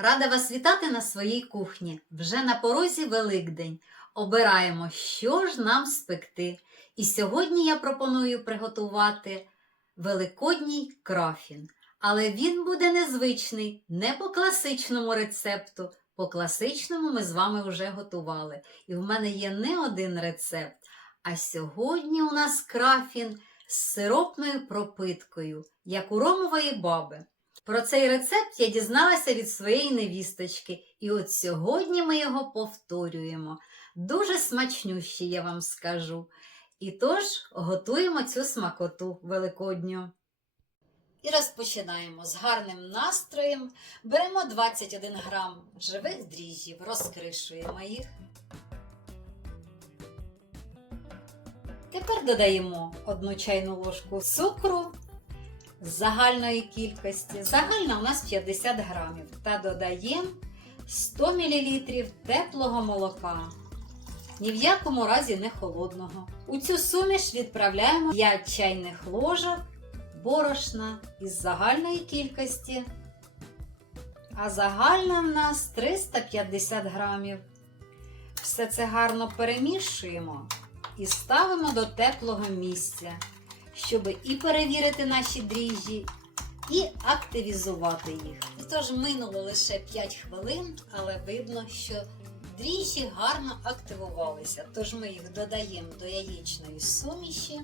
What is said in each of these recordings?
Рада вас вітати на своїй кухні. Вже на порозі Великдень. Обираємо, що ж нам спекти. І сьогодні я пропоную приготувати великодній крафін. Але він буде незвичний, не по класичному рецепту. По класичному ми з вами вже готували. І в мене є не один рецепт. А сьогодні у нас крафін з сиропною пропиткою, як у ромової баби. Про цей рецепт я дізналася від своєї невісточки, і от сьогодні ми його повторюємо. Дуже смачнющий, я вам скажу. І тож готуємо цю смакоту великодню. І розпочинаємо з гарним настроєм. Беремо 21 грам живих дріжджів, розкришуємо їх. Тепер додаємо одну чайну ложку цукру з загальної кількості. Загальна у нас 50 грамів. Та додаємо 100 мл теплого молока. Ні в якому разі не холодного. У цю суміш відправляємо 5 чайних ложок борошна із загальної кількості. А загальна в нас 350 грамів. Все це гарно перемішуємо і ставимо до теплого місця, щоб і перевірити наші дріжджі, і активізувати їх. Тож минуло лише 5 хвилин, але видно, що дріжджі гарно активувалися. Тож ми їх додаємо до яєчної суміші.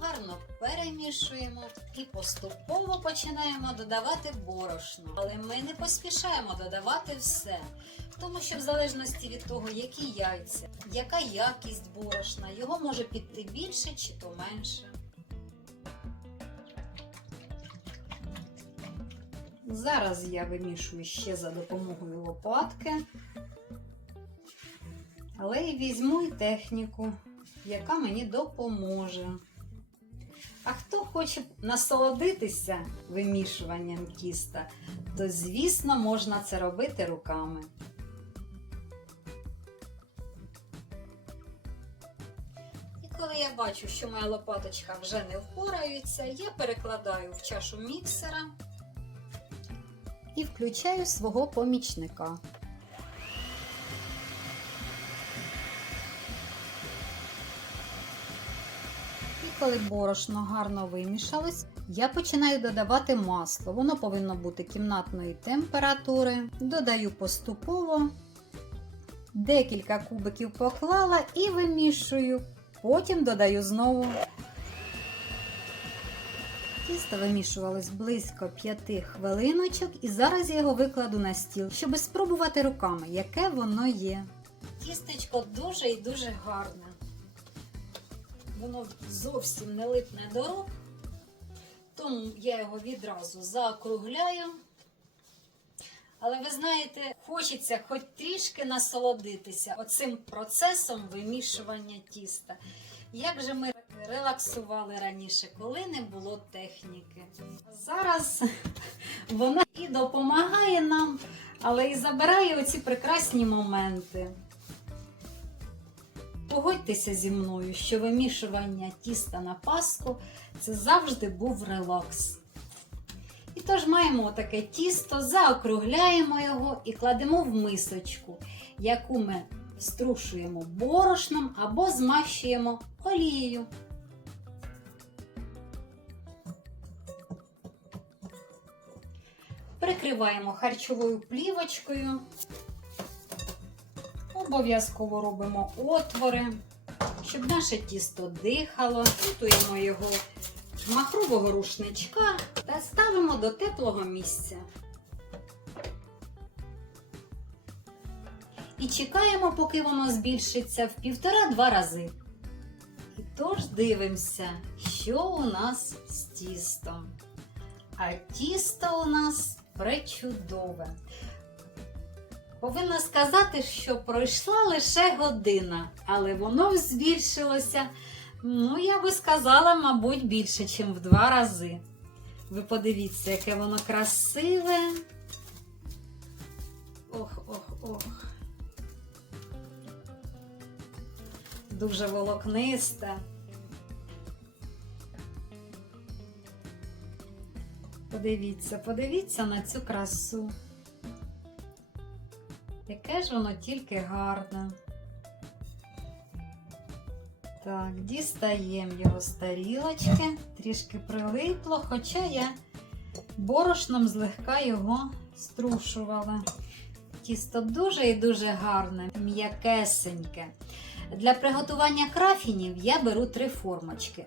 Гарно перемішуємо і поступово починаємо додавати борошно. Але ми не поспішаємо додавати все. Тому що в залежності від того, які яйця, яка якість борошна, його може піти більше чи то менше. Зараз я вимішую ще за допомогою лопатки, але й візьму і техніку, яка мені допоможе. А хто хоче насолодитися вимішуванням тіста, то, звісно, можна це робити руками. Коли я бачу, що моя лопаточка вже не впорається, я перекладаю в чашу міксера і включаю свого помічника. І коли борошно гарно вимішалось, я починаю додавати масло. Воно повинно бути кімнатної температури. Додаю поступово, декілька кубиків поклала і вимішую. Потім додаю знову. Тісто вимішувалось близько 5 хвилиночок, і зараз я його викладу на стіл, щоб спробувати руками, яке воно є. Тістечко дуже і дуже гарне. Воно зовсім не липне до рук, тому я його відразу заокругляю. Але ви знаєте, хочеться хоч трішки насолодитися оцим процесом вимішування тіста. Як же ми релаксували раніше, коли не було техніки. Зараз вона і допомагає нам, але і забирає оці прекрасні моменти. Погодьтеся зі мною, що вимішування тіста на паску це завжди був релакс. І тож маємо таке тісто, заокругляємо його і кладемо в мисочку, яку ми струшуємо борошном або змащуємо олією. Прикриваємо харчовою плівочкою. Обов'язково робимо отвори, щоб наше тісто дихало. Готуємо його з махрового рушничка ставимо до теплого місця. І чекаємо, поки воно збільшиться в півтора-два рази. І тож дивимося, що у нас з тістом. А тісто у нас пречудове. Повинна сказати, що пройшла лише година, але воно збільшилося, ну, я би сказала, мабуть, більше, ніж в два рази. Ви подивіться, яке воно красиве. Ох, ох, ох. Дуже волокнисте. Подивіться, подивіться на цю красу. Яке ж воно тільки гарне. Так, дістаємо його з тарілочки, трішки прилипло, хоча я борошном злегка його струшувала. Тісто дуже і дуже гарне, м'якесеньке. Для приготування крафінів я беру три формочки.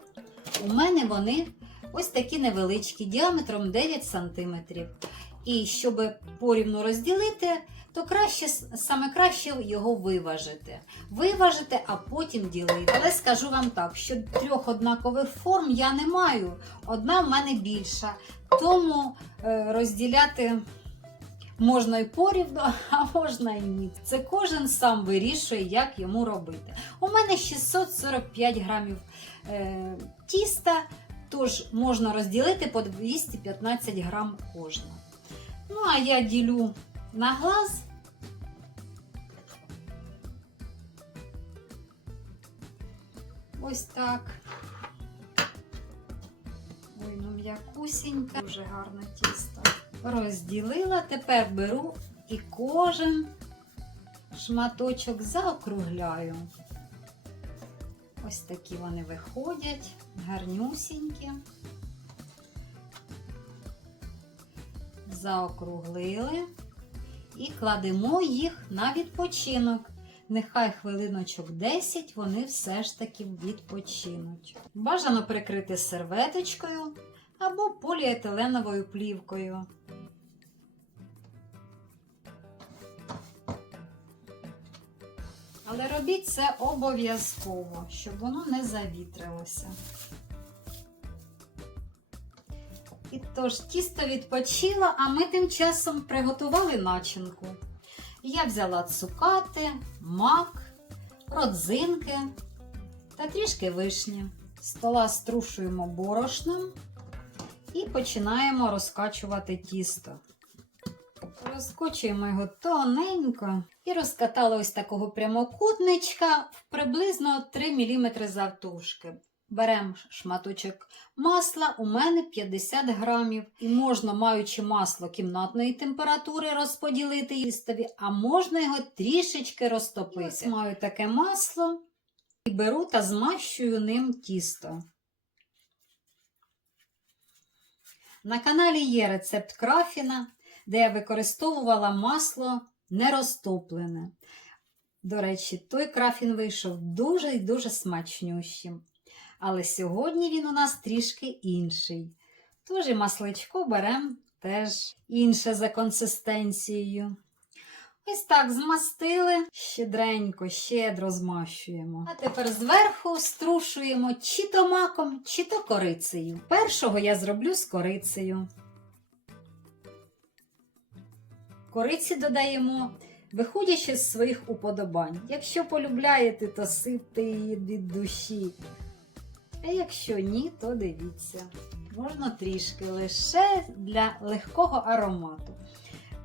У мене вони ось такі невеличкі, діаметром 9 см. І щоб порівну розділити, то краще, саме краще його виважити. Виважити, а потім ділити. Але скажу вам так, що трьох однакових форм я не маю. Одна в мене більша. Тому е, розділяти можна і порівну, а можна і ні. Це кожен сам вирішує, як йому робити. У мене 645 грамів е, тіста, тож можна розділити по 215 грам кожна. Ну, а я ділю на глаз. Ось так. Ой, ну м'якусінька, дуже гарне тісто. Розділила, тепер беру і кожен шматочок заокругляю. Ось такі вони виходять, гарнюсінькі. Заокруглили і кладемо їх на відпочинок. Нехай хвилиночок 10 вони все ж таки відпочинуть. Бажано прикрити серветочкою або поліетиленовою плівкою. Але робіть це обов'язково, щоб воно не завітрилося. І тож, тісто відпочило, а ми тим часом приготували начинку. Я взяла цукати, мак, родзинки та трішки вишні. Стола струшуємо борошном і починаємо розкачувати тісто. Розкочуємо його тоненько і розкатали ось такого прямокутничка в приблизно 3 мм завтовшки. Беремо шматочок масла, у мене 50 грамів, і можна, маючи масло кімнатної температури, розподілити їстові, а можна його трішечки розтопити. Ось маю таке масло і беру та змащую ним тісто. На каналі є рецепт крафіна, де я використовувала масло нерозтоплене. До речі, той крафін вийшов дуже і дуже смачнющим. Але сьогодні він у нас трішки інший. Тож і масличко беремо теж інше за консистенцією. Ось так змастили, щедренько, щедро змащуємо. А тепер зверху струшуємо чи то маком, чи то корицею. Першого я зроблю з корицею. Кориці додаємо, виходячи з своїх уподобань. Якщо полюбляєте, то сипте її від душі. А якщо ні, то дивіться. Можна трішки лише для легкого аромату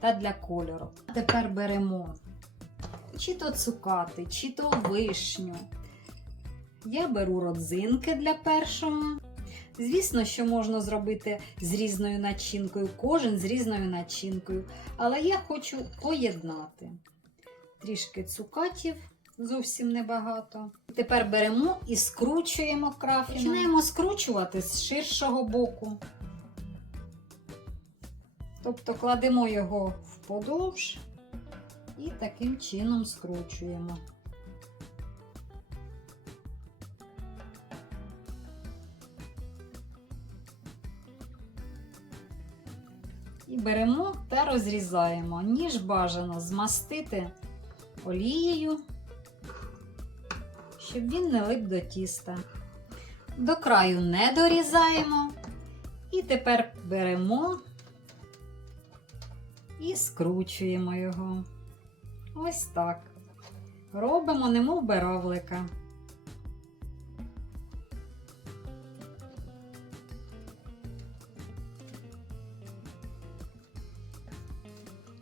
та для кольору. Тепер беремо чи то цукати, чи то вишню. Я беру родзинки для першого. Звісно, що можна зробити з різною начинкою, кожен з різною начинкою. Але я хочу поєднати трішки цукатів, зовсім небагато. Тепер беремо і скручуємо крафіном. Починаємо скручувати з ширшого боку. Тобто кладемо його вподовж і таким чином скручуємо. І беремо та розрізаємо. Ніж бажано змастити олією, щоб він не лип до тіста. До краю не дорізаємо. І тепер беремо і скручуємо його. Ось так. Робимо немов беравлика.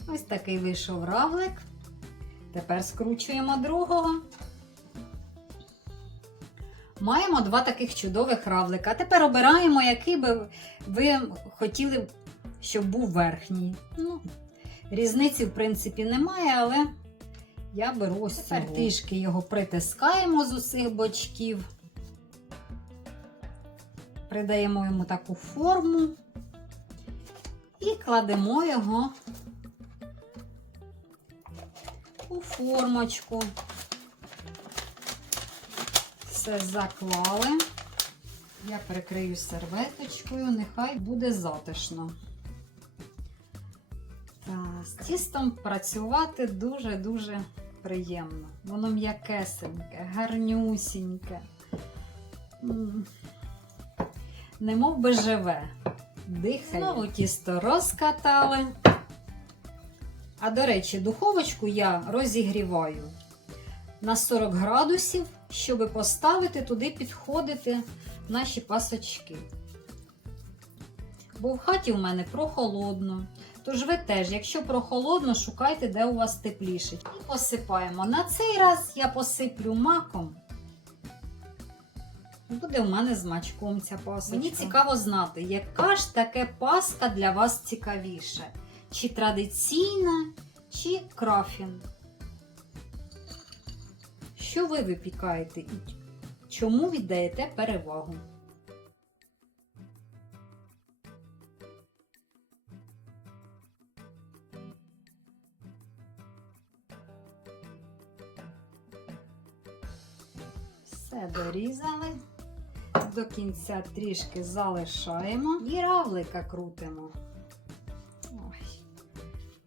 Ось такий вийшов равлик. Тепер скручуємо другого. Маємо два таких чудових равлика. Тепер обираємо, який би ви хотіли щоб був верхній. Ну, різниці, в принципі, немає, але я беру ось Тепер трішки його притискаємо з усіх бочків. Придаємо йому таку форму і кладемо його у формочку. Все заклали. Я прикрию серветочкою, нехай буде затишно. Так, з тістом працювати дуже-дуже приємно. Воно м'якесеньке, гарнюсіньке. М. Немов би живе. Дихає. Знову тісто розкатали. А до речі, духовочку я розігріваю на 40 градусів, щоб поставити туди підходити наші пасочки. Бо в хаті у мене прохолодно. Тож ви теж, якщо прохолодно, шукайте, де у вас тепліше. І посипаємо. На цей раз я посиплю маком. Буде у мене з мачком ця пасочка. Мені цікаво знати, яка ж таке паска для вас цікавіше? Чи традиційна, чи крафін? Що ви випікаєте і чому віддаєте перевагу? Все дорізали. До кінця трішки залишаємо і равлика крутимо. Ой,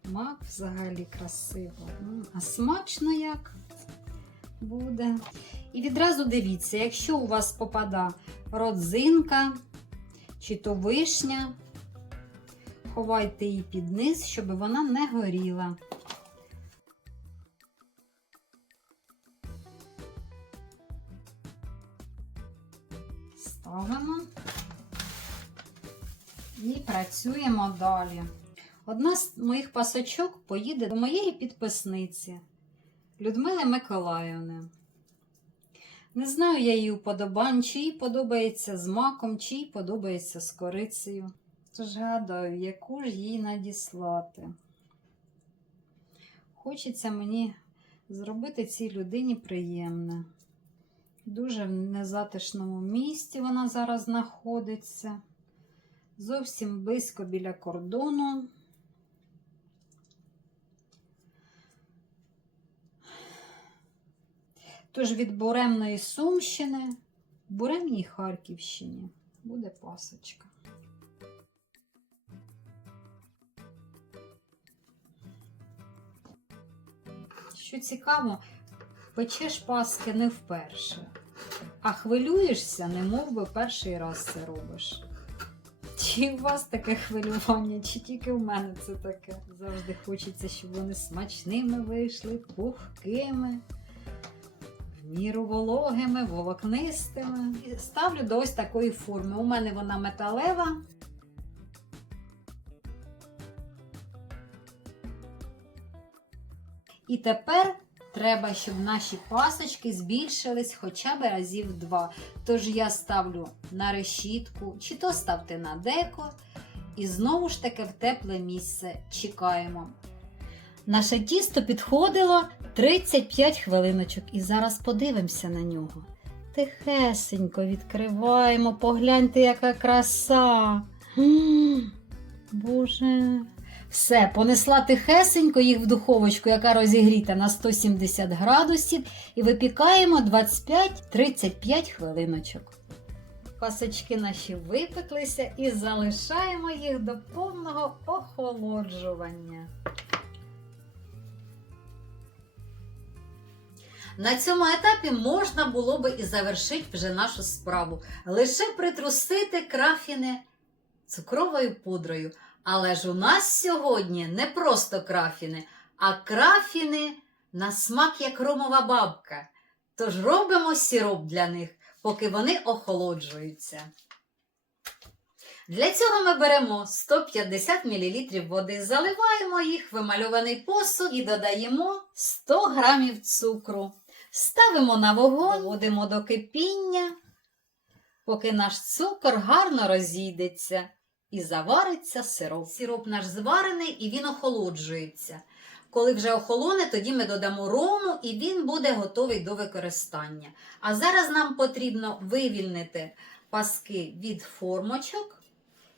мак взагалі красиво. А смачно як буде. І відразу дивіться, якщо у вас попада родзинка чи то вишня, ховайте її під низ, щоб вона не горіла. Ставимо і працюємо далі. Одна з моїх пасочок поїде до моєї підписниці Людмили Миколаївни. Не знаю я її уподобань, чи їй подобається з маком, чи їй подобається з корицею. Тож гадаю, яку ж їй надіслати. Хочеться мені зробити цій людині приємне. Дуже в незатишному місці вона зараз знаходиться. Зовсім близько біля кордону. Тож від буремної Сумщини, буремній Харківщині буде пасочка. Що цікаво, печеш паски не вперше, а хвилюєшся, не мов би перший раз це робиш. Чи у вас таке хвилювання, чи тільки в мене це таке? Завжди хочеться, щоб вони смачними вийшли, пухкими, міру вологими, волокнистими. І ставлю до ось такої форми. У мене вона металева. І тепер треба, щоб наші пасочки збільшились хоча б разів два. Тож я ставлю на решітку, чи то ставте на деко, і знову ж таки в тепле місце чекаємо. Наше тісто підходило 35 хвилиночок, і зараз подивимося на нього. Тихесенько відкриваємо, погляньте, яка краса. Боже. Все, понесла тихесенько їх в духовочку, яка розігріта на 170 градусів, і випікаємо 25-35 хвилиночок. Пасочки наші випеклися і залишаємо їх до повного охолоджування. На цьому етапі можна було би і завершити вже нашу справу, лише притрусити крафіни цукровою пудрою. Але ж у нас сьогодні не просто крафіни, а крафіни на смак як ромова бабка. Тож робимо сироп для них, поки вони охолоджуються. Для цього ми беремо 150 мл води, заливаємо їх вимальований посуд і додаємо 100 г цукру. Ставимо на вогонь, доводимо до кипіння, поки наш цукор гарно розійдеться і завариться сироп. Сироп наш зварений і він охолоджується. Коли вже охолоне, тоді ми додамо рому і він буде готовий до використання. А зараз нам потрібно вивільнити паски від формочок.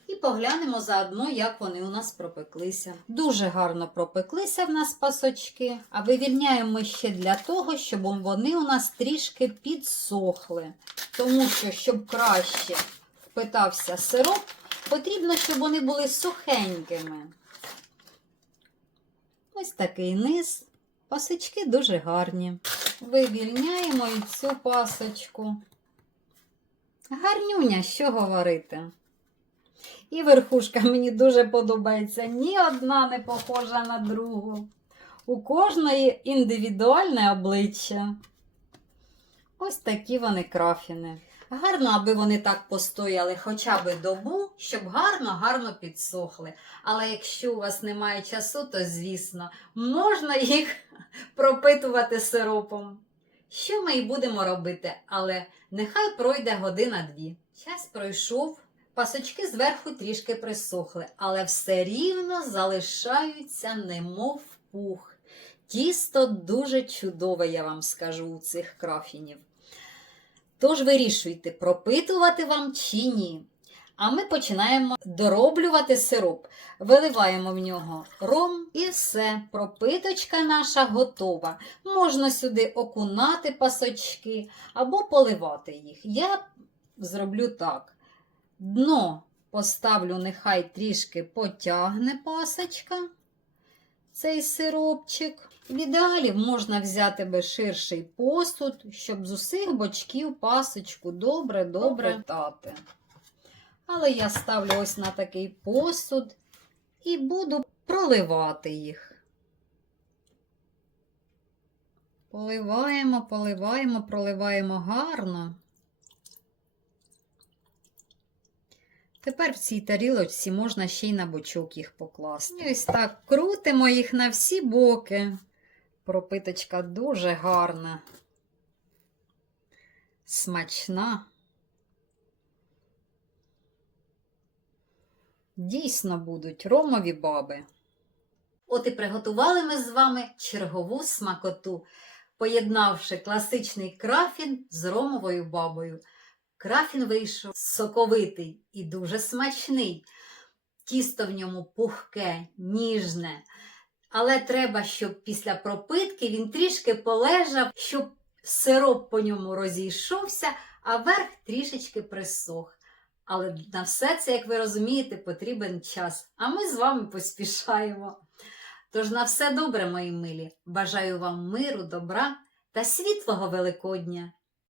І поглянемо заодно, як вони у нас пропеклися. Дуже гарно пропеклися в нас пасочки, а вивільняємо ще для того, щоб вони у нас трішки підсохли. Тому що, щоб краще впитався сироп, потрібно, щоб вони були сухенькими. Ось такий низ. Пасочки дуже гарні. Вивільняємо і цю пасочку. Гарнюня, що говорити. І верхушка мені дуже подобається. Ні одна не похожа на другу. У кожної індивідуальне обличчя. Ось такі вони крафіни. Гарно, аби вони так постояли хоча б добу, щоб гарно-гарно підсохли. Але якщо у вас немає часу, то звісно, можна їх пропитувати сиропом. Що ми і будемо робити, але нехай пройде година-дві. Час пройшов, пасочки зверху трішки присохли, але все рівно залишаються, немов пух. Тісто дуже чудове, я вам скажу, у цих крафінів. Тож вирішуйте, пропитувати вам чи ні. А ми починаємо дороблювати сироп. Виливаємо в нього ром і все. Пропиточка наша готова. Можна сюди окунати пасочки або поливати їх. Я зроблю так. Дно поставлю, нехай трішки потягне пасочка, цей сиропчик. В ідеалі можна взяти би ширший посуд, щоб з усіх бочків пасочку добре-добре тати. Але я ставлю ось на такий посуд і буду проливати їх. Поливаємо, поливаємо, проливаємо гарно. Тепер в цій тарілочці можна ще й на бочок їх покласти. І ось так крутимо їх на всі боки. Пропиточка дуже гарна, смачна. Дійсно будуть ромові баби. От і приготували ми з вами чергову смакоту, поєднавши класичний крафін з ромовою бабою. Крафін вийшов соковитий і дуже смачний. Тісто в ньому пухке, ніжне. Але треба, щоб після пропитки він трішки полежав, щоб сироп по ньому розійшовся, а верх трішечки присох. Але на все це, як ви розумієте, потрібен час. А ми з вами поспішаємо. Тож на все добре, мої милі. Бажаю вам миру, добра та світлого Великодня!